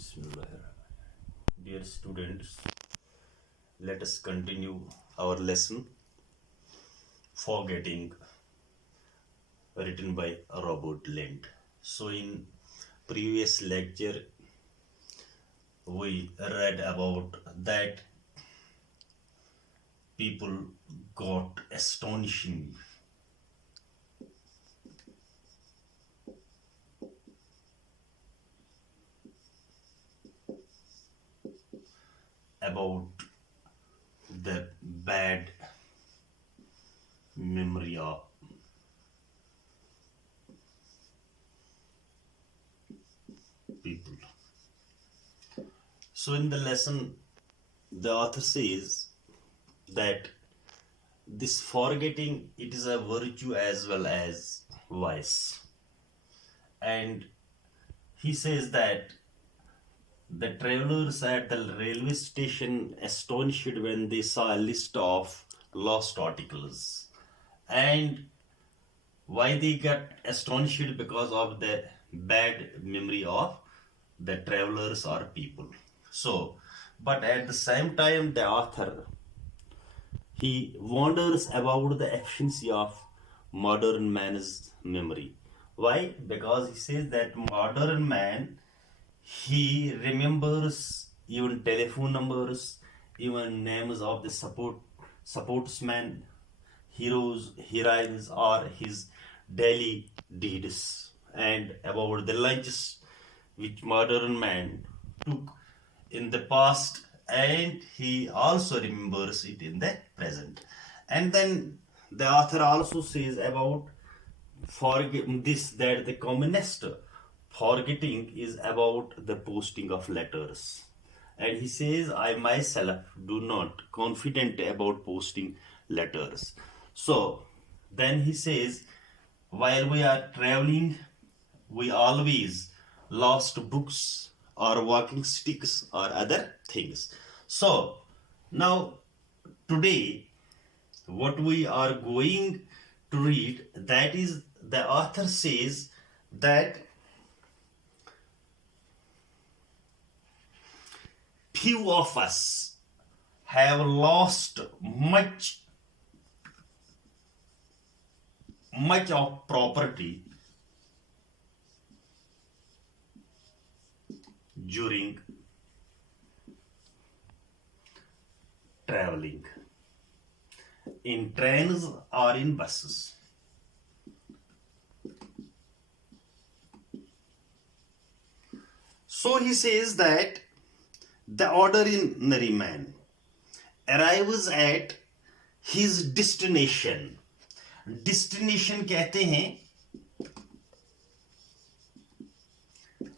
Bismillahirrahmanirrahim. Dear students, let us continue our lesson Forgetting, written by Robert Lynd. So in previous lecture we read about that people got astonishing about the bad memory of people. So in the lesson, the author says that this forgetting, it is a virtue as well as vice. And he says that the travelers at the railway station astonished when they saw a list of lost articles. And why they got astonished? Because of the bad memory of the travelers or people. So, but at the same time, the author, he wonders about the efficiency of modern man's memory. Why? Because he says that modern man, he remembers even telephone numbers, even names of the supportsmen, heroes, heroines, or his daily deeds, and about the lunches which modern man took in the past, and he also remembers it in the present. And then the author also says about that the commonest forgetting is about the posting of letters. And he says, I myself do not confident about posting letters. So then he says, while we are traveling, we always lost books or walking sticks or other things. So now today what we are going to read, that is, the author says that few of us have lost much of property during traveling, in trains or in buses. So he says that the ordinary man arrives at his destination. Destination कहते हैं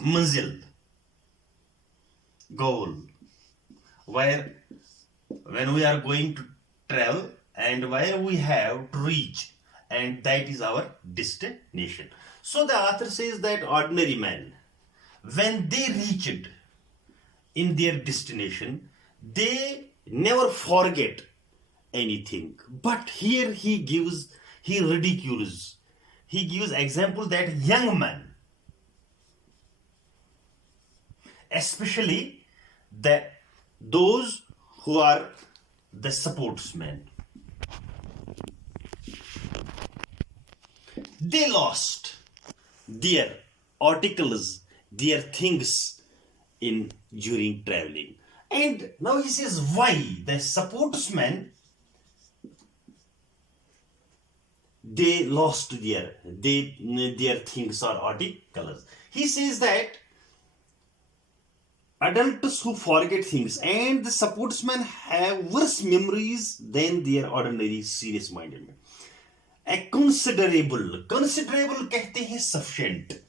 मंजिल, goal, where when we are going to travel and where we have to reach, and that is our destination. So the author says that ordinary man, when they reached in their destination, they never forget anything. But here he ridicules, he gives example that young man, especially those who are the sportsmen, they lost their articles, their things during traveling. And now he says why the sportsmen, they lost their things or articles. He says that adults who forget things and the sportsmen have worse memories than their ordinary serious minded men. A considerable कहते हैं sufficient.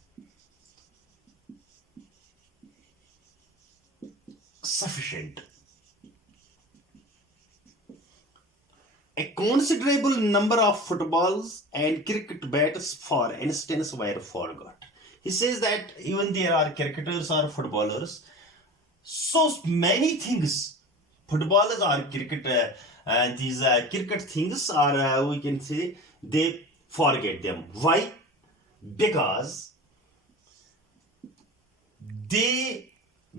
A considerable number of footballs and cricket bats, for instance, were forgot. He says that even there are cricketers or footballers, so many things, footballers or cricket, these cricket things are, we can say, they forget them. Why? Because they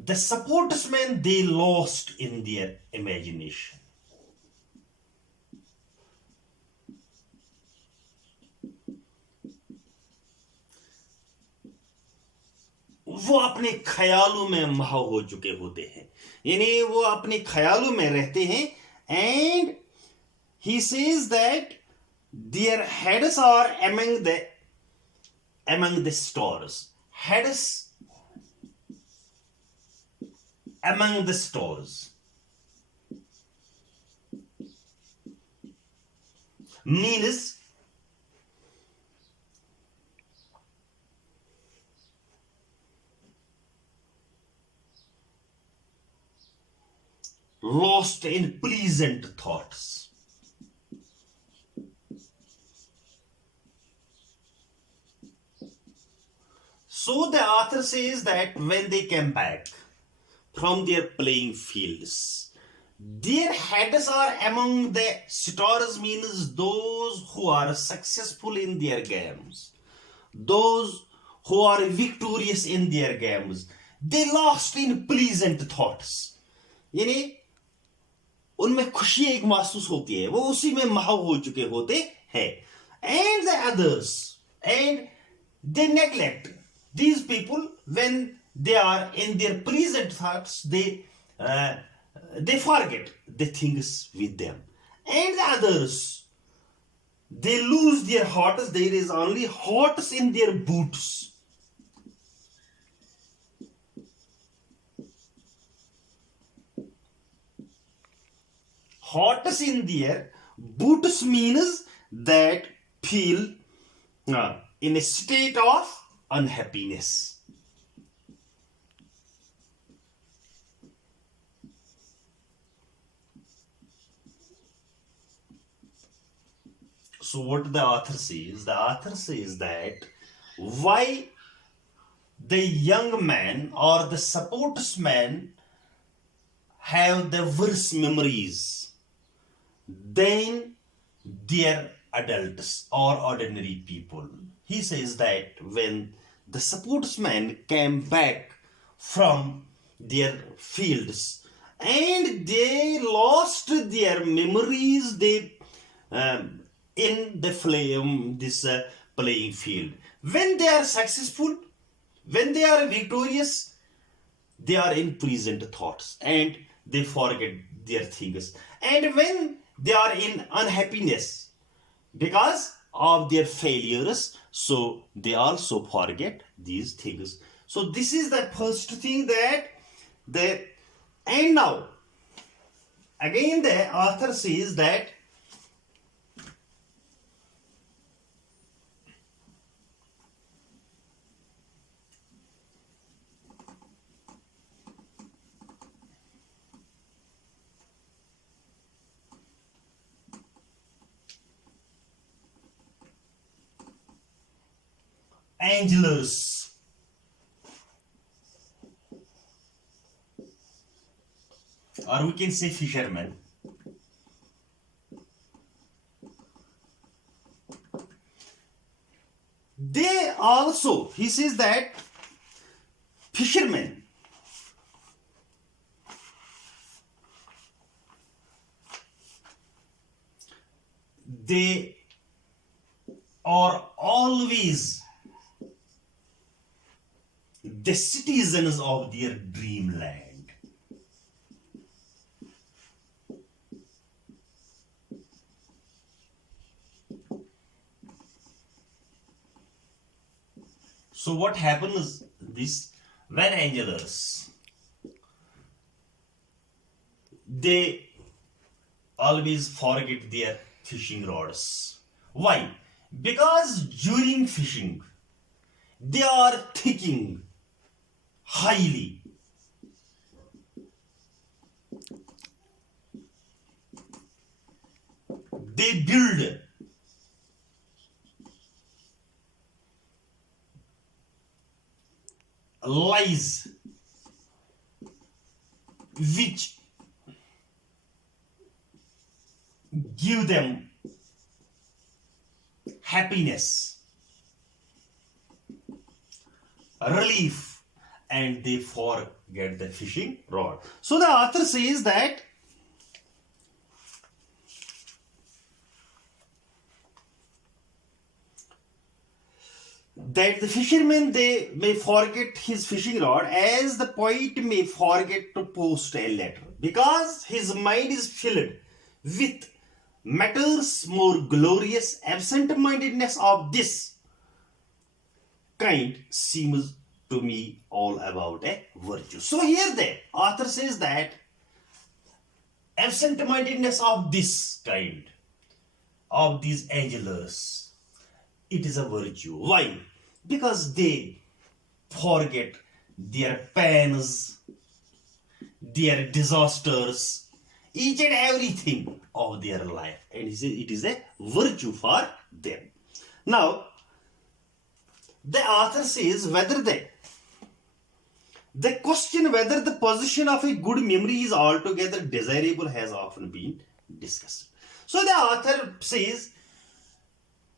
the sportsmen, they lost in their imagination. वो अपने ख्यालों में महा हो चुके होते हैं, यानी वो अपने ख्यालों में रहते हैं. And he says that their heads are among the stars. Heads among the stars means lost in pleasant thoughts. So the author says that when they came back from their playing fields, their heads are among the stars, means those who are successful in their games, those who are victorious in their games, they lost in pleasant thoughts. यानी उनमें खुशी एक महसूस होती है, वो उसी में महव हो चुके होते हैं. And the others, and they neglect these people when they are in their pleasant thoughts, they forget the things with them. And the others, they lose their hearts. There is only hearts in their boots. Hearts in their boots means that feel in a state of unhappiness. So what the author says that why the young man or the sportsman have the worse memories than their adults or ordinary people. He says that when the sportsmen came back from their fields and they lost their memories, they in the playing field. When they are successful, when they are victorious, they are in pleasant thoughts and they forget their things. And when they are in unhappiness because of their failures, so they also forget these things. So this is the first thing that and now again the author says that anglers, or we can say fishermen, they also, he says that fishermen, they are always the citizens of their dreamland. So what happens this, when anglers, they always forget their fishing rods. Why? Because during fishing they are thinking highly. They build lies which give them happiness, relief, and they forget the fishing rod. So the author says that the fisherman they may forget his fishing rod as the poet may forget to post a letter, because his mind is filled with matters more glorious. Absent-mindedness of this kind seems to me all about a virtue. So here the author says that absent-mindedness of this kind, of these angelers, it is a virtue. Why? Because they forget their pains, their disasters, each and everything of their life, and it is a virtue for them. Now, the author says whether the question whether the possession of a good memory is altogether desirable has often been discussed. So the author says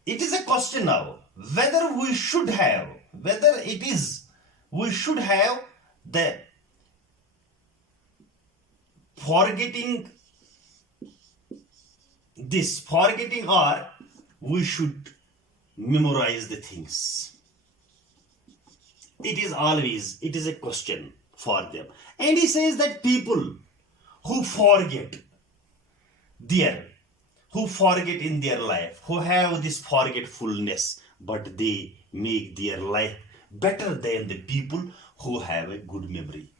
it is a question now whether we should have the forgetting or we should memorize the things. It is a question for them. And he says that people who forget in their life, who have this forgetfulness, but they make their life better than the people who have a good memory.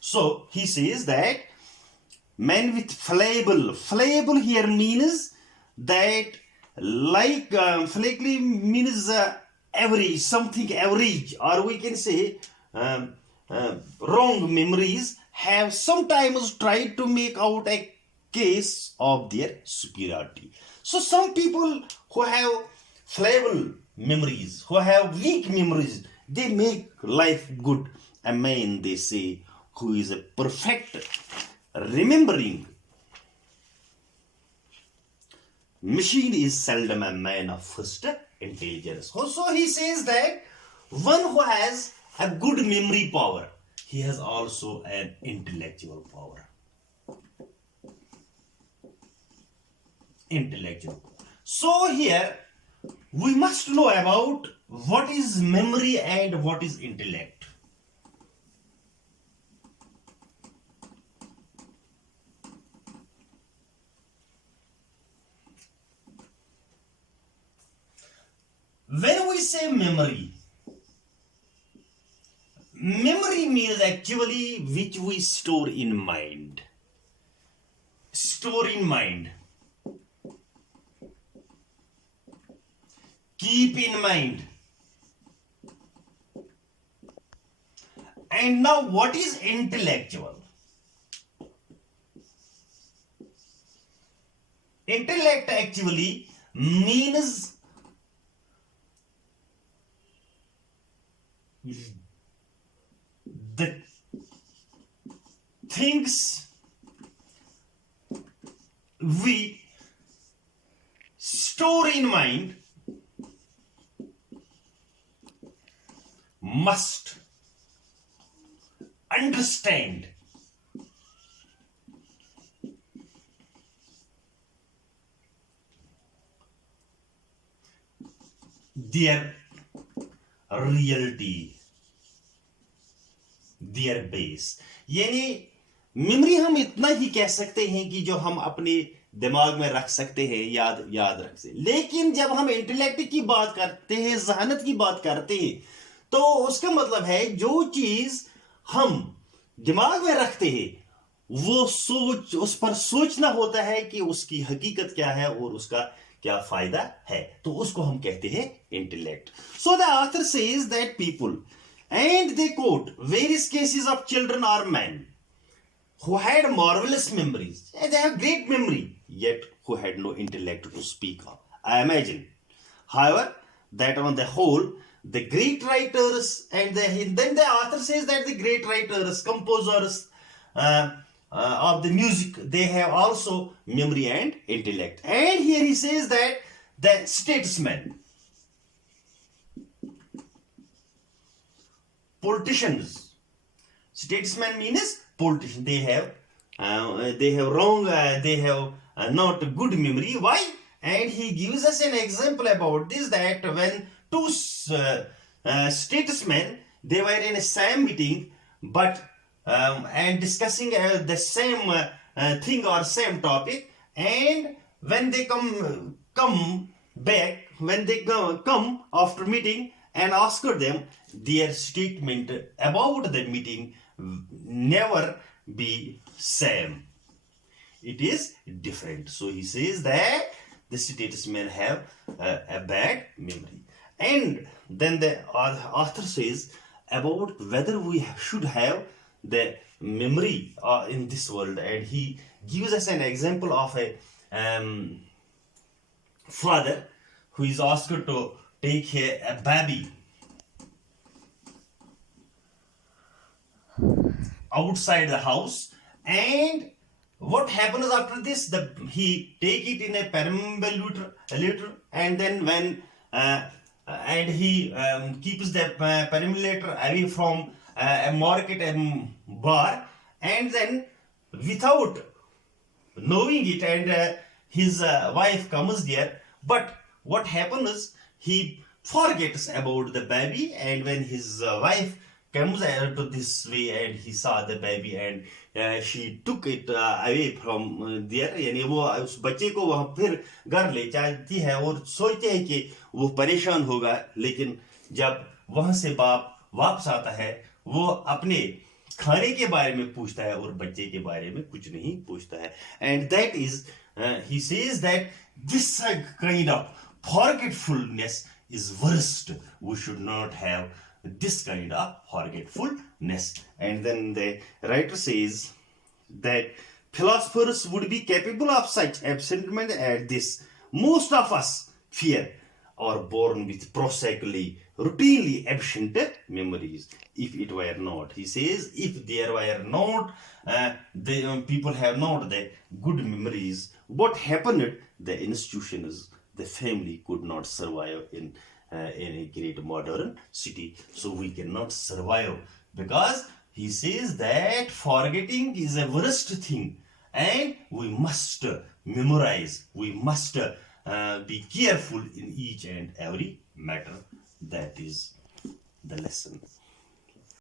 So he says that men with fallible here means that like flaky means average, something average, or we can say wrong memories have sometimes tried to make out a case of their superiority. So some people who have fallible memories, who have weak memories, they make life good. A man, they say, who is a perfect remembering machine is seldom a man of first intelligence. So he says that one who has a good memory power, he has also an intellectual power. So here we must know about what is memory and what is intellect. When we say memory means actually which we store in mind. Keep in mind. And now what is intellectual? Intellect actually means the things we store in mind must understand their reality, their base. यानी memory हम इतना ही कह सकते हैं कि जो हम अपने दिमाग में रख सकते हैं, याद रख सकते हैं। लेकिन जब हम इंटेलेक्ट की बात करते हैं, ज़हनत की बात करते हैं, तो उसका मतलब है जो चीज हम दिमाग में रखते हैं वो उस पर सोचना होता है कि उसकी हकीकत क्या है और उसका क्या फायदा है, तो उसको हम कहते हैं intellect. So the author says that people and they quote various cases of children और man who had marvelous memories and they have great memory yet who had no intellect to speak of. I imagine, however, that on the whole the great writers and then the author says that the great writers, composers of the music, they have also memory and intellect. And here he says that the statesmen, politicians, Statesman means politician. They have wrong, they have not good memory. Why? And he gives us an example about this, that when two statesmen, they were in a same meeting, but and discussing the same thing or same topic, and when they come back, when they come after meeting and ask them, their statement about the meeting never be same. It is different. So he says that the statesmen have a bad memory. And then the author says about whether we should have the memory in this world, and he gives us an example of a father who is asked to take a baby outside the house, and what happens after this? He take it in a perambulator, and then when and he keeps the perambulator away from a market bar, and then without knowing it, and his wife comes there, but what happens is he forgets about the baby, and when his wife comes to this way and he saw the baby, and she took it away from there, यानी वो उस बच्चे को वहां फिर घर ले जाती है और सोचते हैं कि वो परेशान होगा, लेकिन जब वहां से बाप वापस आता है वो अपने खाने के बारे में पूछता है और बच्चे के बारे में कुछ नहीं पूछता है. And that is he says that this kind of forgetfulness is worst. We should not have this kind of forgetfulness. And then the writer says that philosophers would be capable of such absentment as this. Most of us fear are born with prosaically, routinely absent memories. If it were not, he says, if there were not, the people have not the good memories, what happened? The institutions, the family could not survive in a great modern city. So we cannot survive, because he says that forgetting is a worst thing, and we must memorize, we must be careful in each and every matter. That is the lesson.